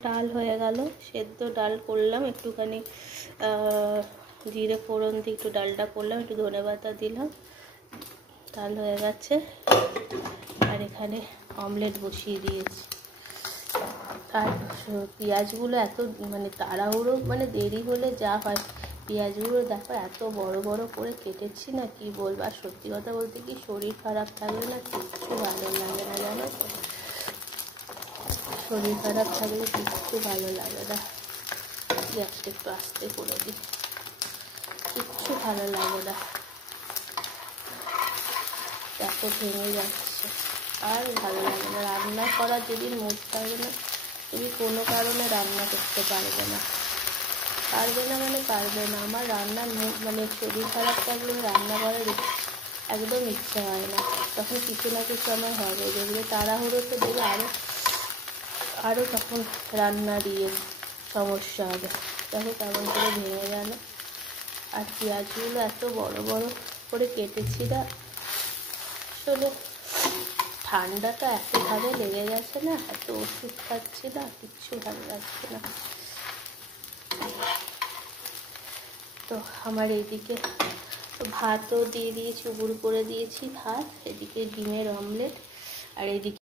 ডাল হয়ে গেল, সেদ্ধ ডাল করলাম, একটুখানি জিরে ফোড়ন দিয়ে একটু ডালটা করলাম, একটু ধনেপাতা দিলাম, ডাল হয়ে গেছে। আর এখানে অমলেট বসিয়ে দিয়েছি। আর পেঁয়াজগুলো এত তাড়াহুড়ো, দেরি হলে যা হয়, পেঁয়াজগুলো দেখো এত বড় বড় করে কেটেছি না, কি বলবো। আর সত্যি কথা বলতে কি, শরীর খারাপ থাকলে না কিচ্ছু ভালো লাগে না, জানো তো। শরীর খারাপ থাকলে কিচ্ছু ভালো লাগে না। গ্যাসটা একটু আস্তে করে দিই, কিচ্ছু ভালো লাগে না। দেখো ভেঙে যাচ্ছে, আর ভালো লাগে না। রান্না করার যেদিন মুড থাকবে না, তুমি কোনো কারণে রান্না করতে পারবে না। পারবে না। আমার রান্নার শরীর খারাপ থাকলে রান্না করার একদম ইচ্ছা হয় না। তখন কিছু না কিছু আমার হবে, যেগুলো তাড়াহুড়োতে দেবে আরও তখন রান্না দিয়ে সমস্যা হবে। দেখো কেমন করে ভেঙে গেল। আর পেঁয়াজগুলো এত বড় বড় করে কেটেছি না, আসলে ঠান্ডাটা এতভাবে লেগে গেছে না, এত ওষুধ খাচ্ছি না, কিচ্ছু ভালো লাগছে না। তো আমার এইদিকে ভাতও দিয়ে দিয়েছি, উবুড় করে দিয়েছি ভাত, এদিকে ডিমের অমলেট, আর এদিকে